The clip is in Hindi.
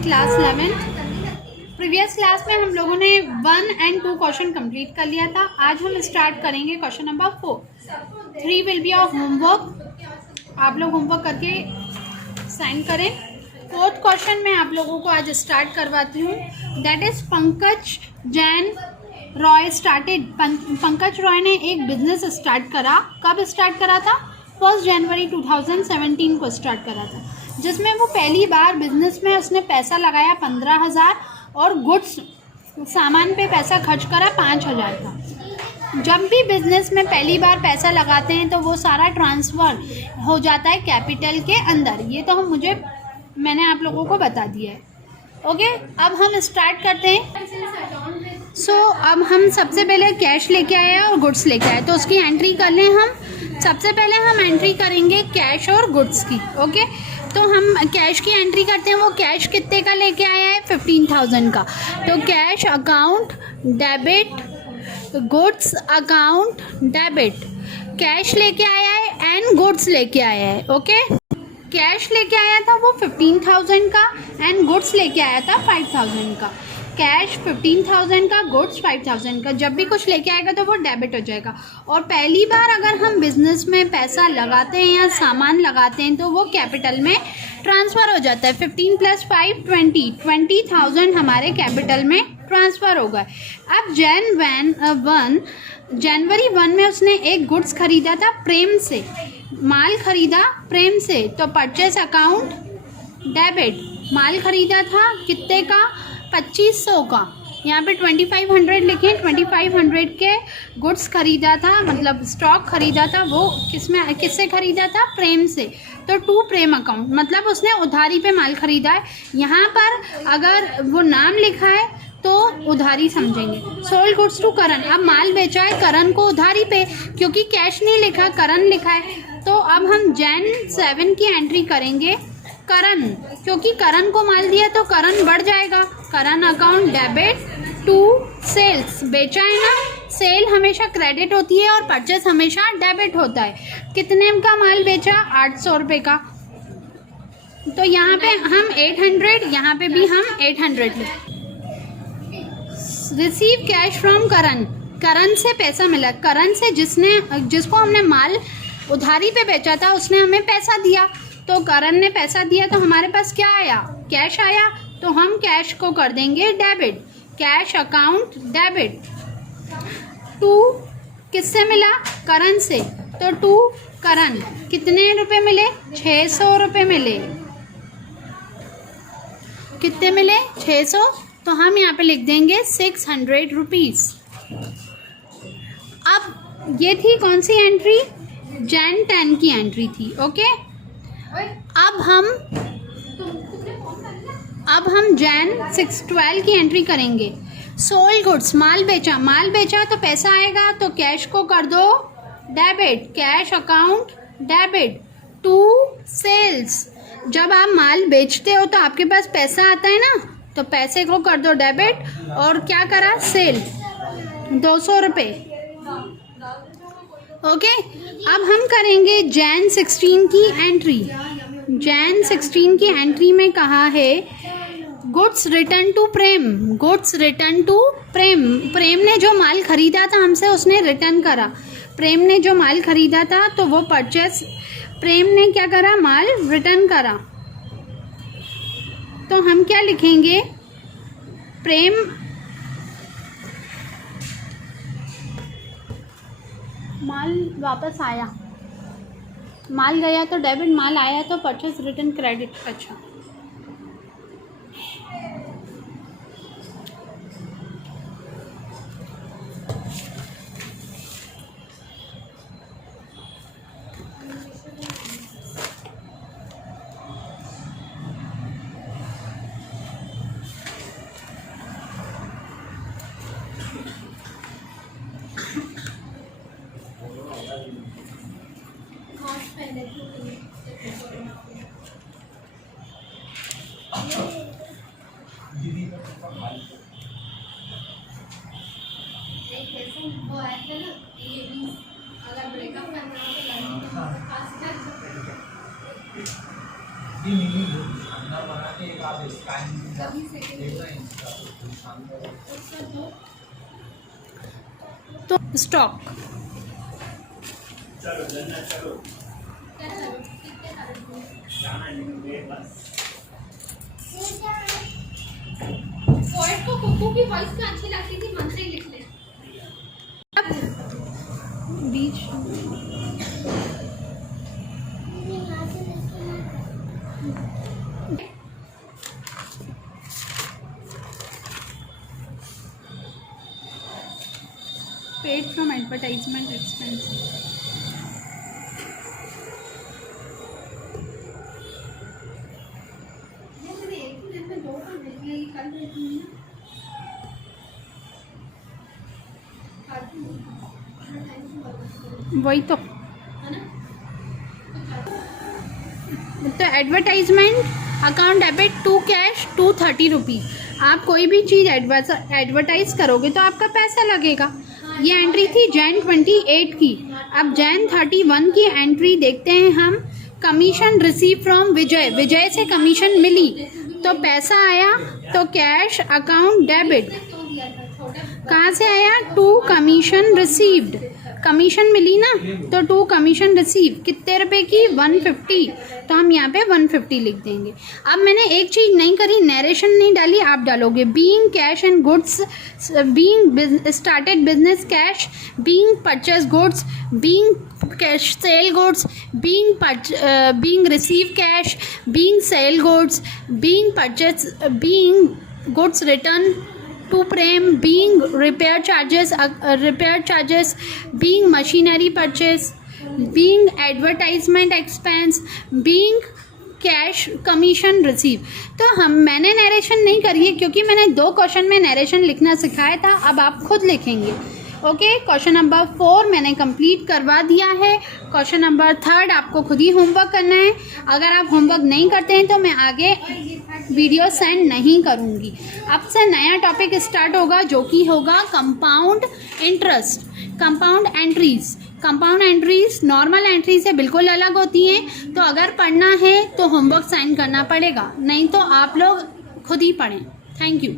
क्लास 11 प्रीवियस क्लास में हम लोगों ने 1 and 2 क्वेश्चन कंप्लीट कर लिया था। आज हम स्टार्ट करेंगे question number 4। 3 will be of homework. आप लोग होमवर्क करके साइन करें। फोर्थ क्वेश्चन में आप लोगों को आज स्टार्ट करवाती हूँ। That is Pankaj Jain Roy started. Pankaj Roy ने एक बिजनेस स्टार्ट करा। कब स्टार्ट करा था? 1 जनवरी 2017 को स्टार्ट करा था, जिसमें वो पहली बार बिजनेस में उसने पैसा लगाया 15,000 और गुड्स सामान पे पैसा खर्च करा 5,000 का। जब भी बिजनेस में पहली बार पैसा लगाते हैं तो वो सारा ट्रांसफ़र हो जाता है कैपिटल के अंदर। ये तो मैंने आप लोगों को बता दिया है। ओके, अब हम स्टार्ट करते हैं। अब हम सबसे पहले कैश लेके आए और गुड्स लेके आए, तो उसकी एंट्री कर लें। हम सबसे पहले हम एंट्री करेंगे कैश और गुड्स की। ओके, तो हम कैश की एंट्री करते हैं। वो कैश कितने का लेके आया है? 15,000 का। तो cash account debit, goods account debit. Cash लेके आया है एंड गुड्स लेके आया है। ओके, कैश लेके आया था वो 15,000 का एंड गुड्स लेके आया था 5,000 का। कैश 15,000 का, गुड्स 5,000 का। जब भी कुछ लेके आएगा तो वो डेबिट हो जाएगा। और पहली बार अगर हम बिजनेस में पैसा लगाते हैं या सामान लगाते हैं तो वो कैपिटल में ट्रांसफ़र हो जाता है। 15 + 5 20,000 हमारे कैपिटल में ट्रांसफ़र होगा। अब जनवरी 1 में उसने एक गुड्स खरीदा था प्रेम से, माल खरीदा प्रेम से, तो परचेस अकाउंट डेबिट। माल खरीदा था कितने का? 2500 का। यहाँ पे 2500 लिखे। 2500 के गुड्स खरीदा था, मतलब स्टॉक खरीदा था। वो किससे खरीदा था? प्रेम से। तो टू प्रेम अकाउंट, मतलब उसने उधारी पे माल खरीदा है। यहाँ पर अगर वो नाम लिखा है तो उधारी समझेंगे। सोल्ड गुड्स टू करण। अब माल बेचा है करण को उधारी पे, क्योंकि कैश नहीं लिखा, करण लिखा है। तो अब हम Jan 7 की एंट्री करेंगे। करण, क्योंकि करण को माल दिया तो करण बढ़ जाएगा। करण अकाउंट डेबिट टू सेल्स। बेचा है ना, सेल हमेशा क्रेडिट होती है और परचेस हमेशा डेबिट होता है। कितने का माल बेचा? 800 रुपये का। तो यहाँ पे हम 800, यहाँ पे भी हम 800 ले। रिसीव कैश फ्रॉम करण। करण से पैसा मिला। करण से जिसको हमने माल उधारी पे बेचा था उसने हमें पैसा दिया, तो करण ने पैसा दिया तो हमारे पास क्या आया? कैश आया। तो हम कैश को कर देंगे debit. Cash account debit. To किससे मिला? करण से। तो टू करण कितने रुपए मिले? 600 रुपये मिले। कितने मिले? 600। तो हम यहाँ पे लिख देंगे 600 रुपीज़। अब ये थी कौन सी एंट्री? Jan 10 की एंट्री थी। ओके, अब हम Jan 12 की एंट्री करेंगे। सोल्ड गुड्स, माल बेचा तो पैसा आएगा, तो कैश को कर दो debit. Cash account debit to sales. जब आप माल बेचते हो तो आपके पास पैसा आता है ना, तो पैसे को कर दो डेबिट। और क्या करा? सेल 200 रुपये। ओके, अब हम करेंगे Jan 16 की एंट्री। Jan 16 की एंट्री में कहा है goods return to Prem. Goods return to Prem. Prem ने जो माल खरीदा था हमसे उसने रिटर्न करा। प्रेम ने जो माल खरीदा था तो वो परचेस, प्रेम ने क्या करा? माल रिटर्न करा। तो हम क्या लिखेंगे? प्रेम माल वापस आया, माल गया तो डेबिट, माल आया तो परचेस रिटर्न क्रेडिट। अच्छा, तो स्टॉक पोएट को कुकू की वॉइस में अच्छी लगती थी, मन से ही लिख ले। बीच पेड फ्रॉम एडवर्टाइजमेंट एक्सपेंस। वही तो advertisement account debit to cash 230 rupees. आप कोई भी चीज़ एडवर्टाइज करोगे तो आपका पैसा लगेगा। ये एंट्री थी जैन 28 की। अब जैन 31 की एंट्री देखते हैं हम। कमीशन रिसीव फ्रॉम विजय, विजय से कमीशन मिली तो पैसा आया, तो कैश अकाउंट डेबिट। कहाँ से आया? टू कमीशन रिसीव्ड, कमीशन मिली ना, तो टू कमीशन रिसीव कितने रुपए की? 150, तो हम यहाँ पे 150 लिख देंगे। अब मैंने एक चीज़ नहीं करी, नरेशन नहीं डाली, आप डालोगे being cash and goods, being started business cash, being purchase goods, being cash sell goods, being receive cash, being sell goods, being purchase, being goods return to Prem, being repair charges, being machinery purchase, being advertisement expense, being cash commission receive. तो मैंने नरेशन नहीं करी है क्योंकि मैंने 2 क्वेश्चन में नरेशन लिखना सिखाया था। अब आप खुद लिखेंगे। ओके, क्वेश्चन नंबर 4 मैंने कंप्लीट करवा दिया है। क्वेश्चन नंबर 3 आपको खुद ही होमवर्क करना है। अगर आप होमवर्क नहीं करते हैं तो मैं आगे वीडियो सेंड नहीं करूँगी। अब से नया टॉपिक स्टार्ट होगा जो कि होगा compound interest, compound entries. Compound entries normal entry से बिल्कुल अलग होती हैं, तो अगर पढ़ना है तो होमवर्क साइन करना पड़ेगा, नहीं तो आप लोग खुद ही पढ़ें। Thank you.